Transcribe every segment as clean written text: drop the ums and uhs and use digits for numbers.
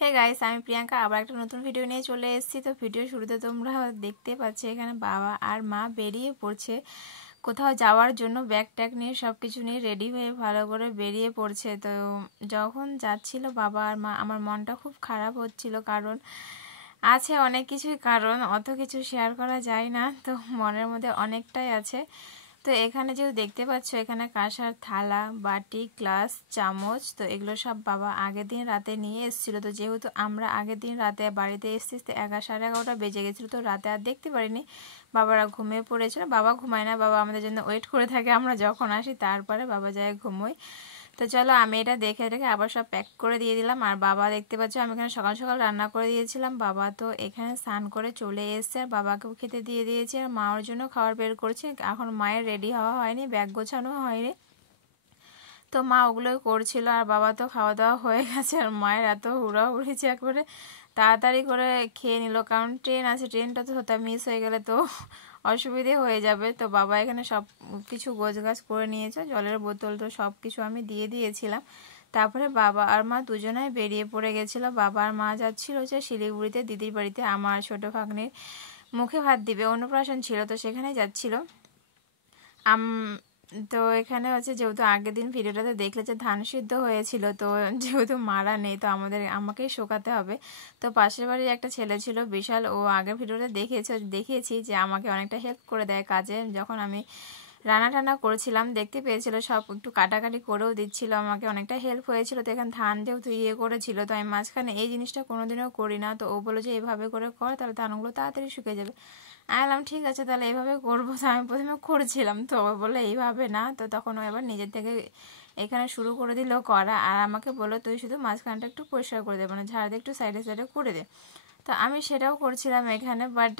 Hey guys, আমি প্রিয়াঙ্কা আবার একটা নতুন ভিডিও নিয়ে চলে এসেছি। তো ভিডিও শুরুতে তোমরা দেখতে পাচ্ছ এখানে বাবা আর মা বেরিয়ে পড়ছে কোথাও যাওয়ার জন্য। ব্যাগ ট্যাগ নিয়ে সব কিছু নিয়ে রেডি হয়ে ভালো করে বেরিয়ে পড়ছে। তো যখন যাচ্ছিল বাবা আর মা, আমার মনটা খুব খারাপ হচ্ছিল, কারণ আছে অনেক কিছুই, কারণ অত কিছু শেয়ার করা যায় না, তো মনের মধ্যে অনেকটাই আছে। তো এখানে যেহেতু দেখতে পাচ্ছ এখানে কাঁসার থালা, বাটি, গ্লাস, চামচ, তো এগুলো সব বাবা আগের দিন রাতে নিয়ে এসেছিলো। তো যেহেতু আমরা আগের দিন রাতে বাড়িতে এসেছি 11, 11:30 বেজে গেছিলো, তো রাতে আর দেখতে পারিনি, বাবারা ঘুমিয়ে পড়েছিল। বাবা ঘুমায় না, বাবা আমাদের জন্য ওয়েট করে থাকে, আমরা যখন আসি তারপরে বাবা যায় ঘুমোয়। তো চলো আমি এটা দেখে রেখে আবার সব প্যাক করে দিয়ে দিলাম। আর বাবা দেখতে পাচ্ছ আমি এখানে সকাল সকাল রান্না করে দিয়েছিলাম। বাবা তো এখানে স্নান করে চলে এসছে, আর বাবাকেও খেতে দিয়ে দিয়েছি, আর মা ওর জন্য খাবার বের করছে। এখন মায়ের রেডি হওয়া হয়নি, ব্যাগ গোছানো হয়নি, তো মা ওগুলোই করছিল। আর বাবা তো খাওয়া দাওয়া হয়ে গেছে, আর মায়ের এত হুড়াহুড়ি যে একবারে তাড়াতাড়ি করে খেয়ে নিল, কারণ ট্রেন আছে, ট্রেনটা তো হতে মিস হয়ে গেলে তো অসুবিধে হয়ে যাবে। তো বাবা এখানে সব কিছু গোছগাছ করে নিয়েছে, জলের বোতল তো সব কিছু আমি দিয়ে দিয়েছিলাম। তারপরে বাবা আর মা দুজনাই বেরিয়ে পড়ে গেছিলো। বাবা আর মা যাচ্ছিল যে শিলিগুড়িতে দিদির বাড়িতে, আমার ছোটো ভাগ্নির মুখে ভাত দিবে, অন্নপ্রাশন ছিল, তো সেখানে যাচ্ছিল। তো এখানে হচ্ছে যেহেতু আগের দিন ভিডিওটাতে দেখলে যে ধান সিদ্ধ হয়েছিল, তো যেহেতু মারা নেই তো আমাকেই শোকাতে হবে। তো পাশের বাড়ির একটা ছেলে ছিল বিশাল, ও আগের ভিডিওতে দেখিয়েছি যে আমাকে অনেকটা হেল্প করে দেয় কাজে। যখন আমি রান্না টান্না করেছিলাম দেখতে পেয়েছিল, সব একটু কাটাকাটি করেও দিচ্ছিল, আমাকে অনেকটা হেল্প হয়েছিল। তো এখানে ধান যেহেতু করেছিল, তো আমি মাঝখানে এই জিনিসটা কোনোদিনও করি না, তো ও বলে যে এভাবে করে কর, তাহলে ধানগুলো তাড়াতাড়ি শুকিয়ে যাবে। আমি বললাম ঠিক আছে তাহলে এইভাবে করবো। তো আমি প্রথমে করেছিলাম, তো ও বললো এইভাবে না, তো তখন ও এবার নিজের থেকে এখানে শুরু করে দিল করা, আর আমাকে বললো তুই শুধু মাঝখানটা একটু পরিষ্কার করে দে, মানে ঝাড় দিয়ে একটু সাইডে সাইডে করে দে। তো আমি সেটাও করছিলাম এখানে, বাট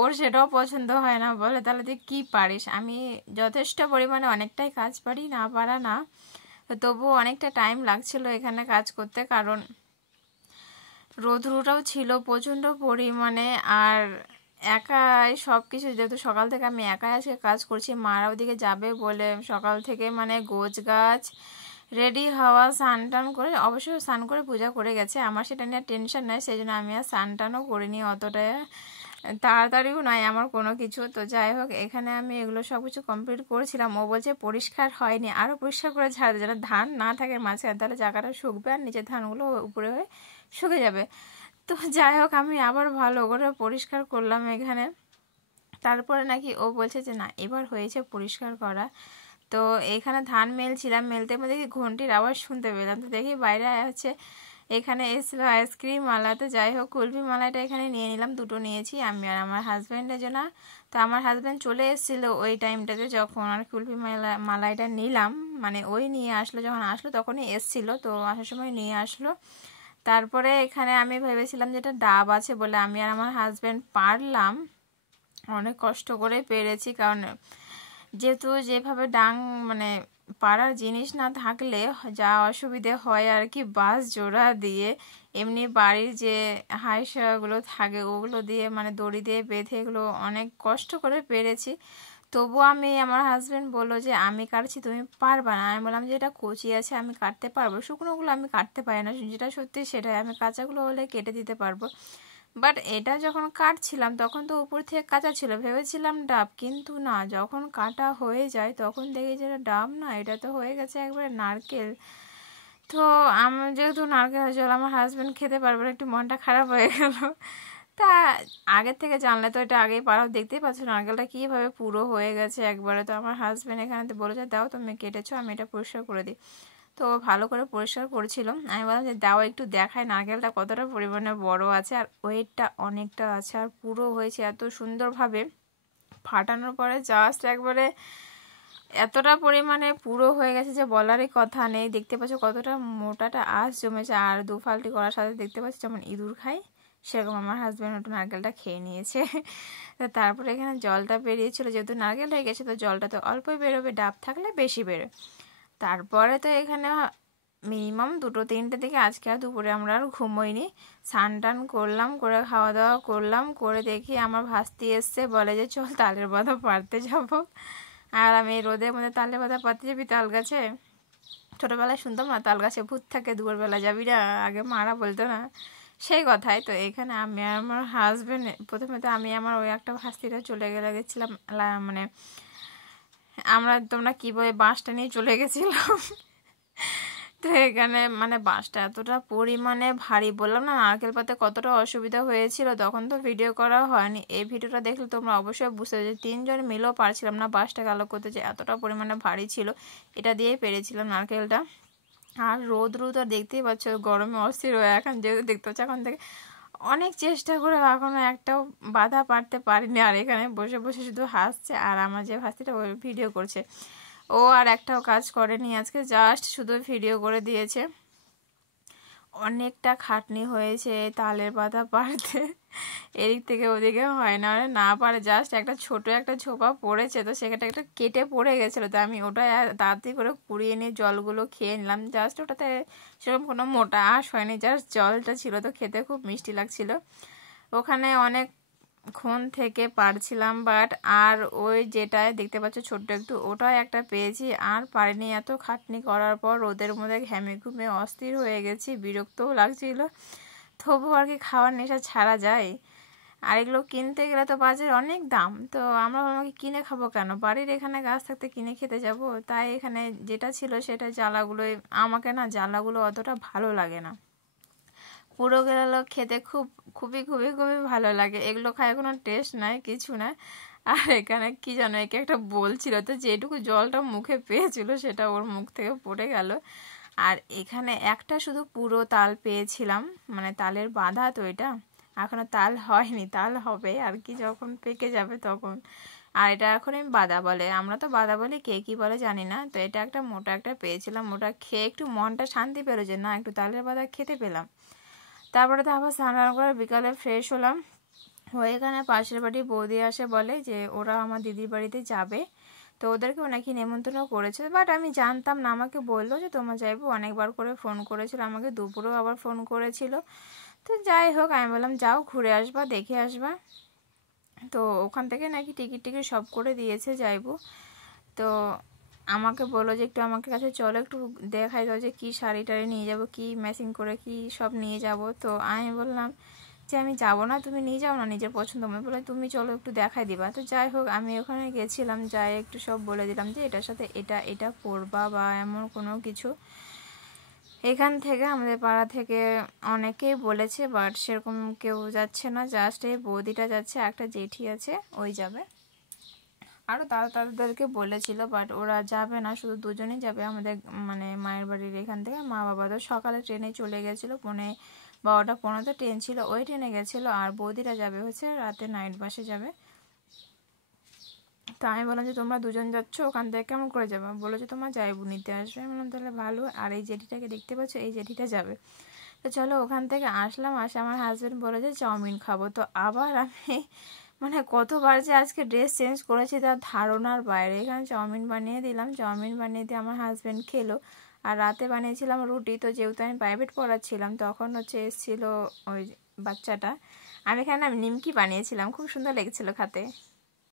ওর সেটাও পছন্দ হয় না, বলে তাহলে তুই কী পারিস। আমি যথেষ্ট পরিমাণে অনেকটাই কাজ পারি, না পারা না, তো তবুও অনেকটা টাইম লাগছিল এখানে কাজ করতে, কারণ রোদ্রুটাও ছিল প্রচণ্ড পরিমাণে। আর একাই সব কিছু, যেহেতু সকাল থেকে আমি একাই আজকে কাজ করছি, মারা ওদিকে যাবে বলে সকাল থেকে মানে গোছ গাছ রেডি হওয়া, স্নান টান করে, অবশ্যই স্নান করে পূজা করে গেছে, আমার সেটা নিয়ে টেনশন নেই, সেই জন্য আমি আর স্নান টানও করিনি, অতটা তাড়াতাড়িও নয় আমার কোনো কিছু। তো যাই হোক এখানে আমি এগুলো সব কিছু কমপ্লিট করেছিলাম। ও বলছে পরিষ্কার হয়নি, আরও পরিষ্কার করে ঝাড় যেন ধান না থাকে মাঝখানে, তাহলে জায়গাটা শুকবে আর নিচের ধানগুলো উপরে হয়ে শুকে যাবে। তো যাই হোক আমি আবার ভালো করে পরিষ্কার করলাম এখানে। তারপরে নাকি ও বলছে যে না এবার হয়েছে পরিষ্কার করা। তো এখানে ধান মেলছিলাম, মেলতে মধ্যে দেখি ঘন্টির আওয়াজ শুনতে পেলাম, তো দেখি বাইরে আছে এখানে এসেছিলো আইসক্রিম মালা। তো যাই হোক কুলফি মালাটা এখানে নিয়ে নিলাম, দুটো নিয়েছি আমি আর আমার হাজব্যান্ডের জন্য। তো আমার হাজব্যান্ড চলে এসেছিলো ওই টাইমটাতে যখন আর কুলফি মালাইটা নিলাম, মানে ওই নিয়ে আসলো, যখন আসলো তখনই এসেছিলো, তো আসার সময় নিয়ে আসলো। তারপরে এখানে আমি ভেবেছিলাম যেটা ডাব আছে বলে, আমি আর আমার হাজব্যান্ড পারলাম, অনেক কষ্ট করে পেরেছি, কারণ যেহেতু যেভাবে ডাং মানে পাড়ার জিনিস না থাকলে যা অসুবিধে হয় আর কি, বাঁশ জোড়া দিয়ে এমনি বাড়ির যে হাইসাগুলো থাকে ওগুলো দিয়ে মানে দড়ি দিয়ে বেঁধে এগুলো অনেক কষ্ট করে পেরেছি। তবু আমি, আমার হাজব্যান্ড বললো যে আমি কাটছি তুমি পারবা না, আমি বললাম যে এটা কচি আছে আমি কাটতে পারবো, শুকনোগুলো আমি কাটতে পারি না, যেটা সত্যি সেটাই, আমি কাঁচাগুলো হলে কেটে দিতে পারবো। বাট এটা যখন কাটছিলাম তখন তো উপর থেকে কাঁচা ছিল, ভেবেছিলাম ডাব, কিন্তু না, যখন কাটা হয়ে যায় তখন দেখি যে এটা ডাব না, এটা তো হয়ে গেছে একবারে নারকেল। তো আমার যেহেতু নারকেল জল আমার হাজব্যান্ড খেতে পারবে না, একটু মনটা খারাপ হয়ে গেল। তা আগের থেকে জানলে তো এটা আগেই পারাও, দেখতেই পাচ্ছ নারকেলটা কীভাবে পুরো হয়ে গেছে একবারে। তো আমার হাজব্যান্ড এখানে বলে যে দাও তুমি কেটেছো, আমি এটা পরিষ্কার করে দিই। তো ভালো করে পরিষ্কার করছিল, আমি বললাম যে দাও একটু দেখায় নারকেলটা কতটা পরিমাণে বড় আছে, আর ওয়েটটা অনেকটা আছে, আর পুরো হয়েছে এত সুন্দরভাবে, ফাটানোর পরে জাস্ট একবারে এতটা পরিমাণে পুরো হয়ে গেছে যে বলারই কথা নেই। দেখতে পাচ্ছ কতটা মোটাটা আঁশ জমেছে, আর দু ফালটি করার সাথে দেখতে পাচ্ছি যেমন ইঁদুর খাই সেরকম আমার হাজব্যান্ড একটু নারকেলটা খেয়ে নিয়েছে। তো তারপরে এখানে জলটা বেরিয়েছিল, যেহেতু নারকেল হয়ে গেছে তো জলটা তো অল্পই বেরোবে, ডাব থাকলে বেশি বেরোয়। তারপরে তো এখানে মিনিমাম 2-3টে থেকে আজকে আর দুপুরে আমরা আর ঘুমোইনি, স্নান টান করলাম, করে খাওয়া দাওয়া করলাম, করে দেখি আমার ভাস্তি এসছে, বলে যে চল তালের বাঁধা পাড়তে যাব। আর আমি রোদের মধ্যে তালের বাঁধা পাড়তে যাবি তাল গাছে, ছোটোবেলায় শুনতাম না, তাল গাছে ভূত থাকে, দুপুরবেলা যাবি না, আগে মারা বলতো না, সেই কথাই। তো এখানে আমি আর আমার হাজব্যান্ড, প্রথমে তো আমি আমার ওই একটা ভাস্তিটা চলে গেছিলাম, মানে তোমরা কী বলে বাঁশটা নিয়ে চলে গেছিলাম। তো এখানে মানে বাঁশটা এতটা পরিমাণে ভারী, বললাম না নারকেল পাতে কতটা অসুবিধা হয়েছিল, তখন তো ভিডিও করা হয়নি। এই ভিডিওটা দেখলে তোমরা অবশ্যই বুঝতে পারছো, 3 জন মিলেও পারছিলাম না বাঁশটাকে আলো করতে, যে এতটা পরিমাণে ভারী ছিল। এটা দিয়েই পেরেছিলাম নারকেলটা। আর রোদ আর দেখতেই পাচ্ছ, গরমে অস্থির হয়ে এখন যেহেতু দেখতে পাচ্ছ এখন থেকে অনেক চেষ্টা করে এখনও একটাও বাধা পারতে পারিনি। আর এখানে বসে বসে শুধু হাসছে, আর আমার যে ভাস্তিটা ওই ভিডিও করছে, ও আর একটাও কাজ করেনি আজকে, জাস্ট শুধু ভিডিও করে দিয়েছে। অনেকটা খাটনি হয়েছে তালের পাতা পারতে, এদিক থেকে ওদিকে হয় না, না পারে, জাস্ট একটা ছোট একটা ছোপা পড়েছে, তো সেখানে একটা কেটে পড়ে গেছিলো, তো আমি ওটা তাড়াতাড়ি করে কুড়িয়ে নিয়ে জলগুলো খেয়ে নিলাম। জাস্ট ওটাতে সেরকম কোনো মোটা আঁশ হয়নি, জাস্ট জলটা ছিল, তো খেতে খুব মিষ্টি লাগছিল। ওখানে অনেকক্ষণ থেকে পারছিলাম, বাট আর ওই যেটায় দেখতে পাচ্ছ ছোট্ট একটু, ওটাই একটা পেয়েছি, আর পারিনি। এত খাটনি করার পর রোদের মধ্যে ঘেমে ঘুমে অস্থির হয়ে গেছি, বিরক্তও লাগছিল, তবু আর কি খাওয়ার নেশা ছাড়া যায়। আর এগুলো কিনতে গেলে তো বাজারে অনেক দাম, তো আমরা আমাকে কিনে খাবো কেন, বাড়ির এখানে গাছ থাকতে কিনে খেতে যাব। তাই এখানে যেটা ছিল সেটা জ্বালাগুলোই, আমাকে না জ্বালাগুলো অতটা ভালো লাগে না, পুরো গেলো খেতে খুবই খুবই খুবই ভালো লাগে। এগুলো খায় কোনো টেস্ট নাই, কিছু না। আর এখানে কি জানো, একে একটা বলছিল, তো যেটুকু জলটা মুখে পেয়েছিল সেটা ওর মুখ থেকে পড়ে গেল। আর এখানে একটা শুধু পুরো তাল পেয়েছিলাম, মানে তালের বাঁধা, তো এটা এখনো তাল হয়নি, তাল হবে আর কি যখন পেকে যাবে তখন। আর এটা এখন বাদা বলে, আমরা তো বাদা বলি, কে কী বলে জানি না। তো এটা একটা মোটা একটা পেয়েছিলাম, ওটা খেয়ে একটু মনটা শান্তি পেলো যে না একটু তালের বাদা খেতে পেলাম। তারপরে তো আবার স্নান করে বিকালে ফ্রেশ হলাম, হয়ে এখানে পাশের বাড়ি বৌদি আসে, বলে যে ওরা আমার দিদির বাড়িতে যাবে, তো ওদেরকে অনেকে নেমন্তন্ন করেছে, বাট আমি জানতাম না। আমাকে বললো যে তোমার যাইবো, অনেকবার করে ফোন করেছিল আমাকে, দুপুরেও আবার ফোন করেছিল। তো যাই হোক, আমি বললাম যাও ঘুরে আসবা, দেখে আসবা। তো ওখান থেকে নাকি টিকিট সব করে দিয়েছে, যাইবো। তো আমাকে বললো যে একটু আমাকে কাছে চলো, একটু দেখাই দাও যে কী শাড়ি টাড়ি নিয়ে যাবো, কি ম্যাচিং করে কি সব নিয়ে যাব। তো আমি বললাম যে আমি যাবো না, তুমি নিয়ে যাও না নিজের পছন্দ মতো, বলে তুমি চলো একটু দেখাই দিবা। তো যাই হোক, আমি ওখানে গেছিলাম, যাই একটু সব বলে দিলাম যে এটার সাথে এটা এটা পরবা বা এমন কোনো কিছু। এখান থেকে আমাদের পাড়া থেকে অনেকেই বলেছে, বাট সেরকম কেউ যাচ্ছে না, জাস্ট এই বৌদিটা যাচ্ছে, একটা জেঠি আছে ওই যাবে, আরও তাদেরকে বলেছিল, বাট ওরা যাবে না, শুধু দুজনেই যাবে আমাদের মানে মায়ের বাড়ির এখান থেকে। মা বাবা তো সকালে ট্রেনে চলে গেছিলো, 12:15 ট্রেন ছিল, ওই ট্রেনে গেছিলো। আর বৌদিরা যাবে হচ্ছে রাতে নাইট বাসে যাবে। তো আমি বললাম যে তোমরা দুজন যাচ্ছ, ওখান থেকে কেমন করে যাবে, বলো যে তোমার যাইবু নিতে আসবে। আমি বললাম তাহলে ভালো। আর এই জেঠিটাকে দেখতে পাচ্ছ, এই জেঠিটা যাবে। তো চলো ওখান থেকে আসলাম, আসে আমার হাজব্যান্ড বলে যে চাউমিন খাবো। তো আবার আমি মানে কতবার যে আজকে ড্রেস চেঞ্জ করেছি তার ধারণার বাইরে। এখানে চাউমিন বানিয়ে দিলাম, চাউমিন বানিয়ে দিয়ে আমার হাজব্যান্ড খেলো। আর রাতে বানিয়েছিলাম রুটি, তো যেহেতু আমি প্রাইভেট পড়াচ্ছিলাম তখন হচ্ছে এসেছিলো ওই বাচ্চাটা। আমি এখানে নিমকি বানিয়েছিলাম, খুব সুন্দর লেগেছিলো খেতে।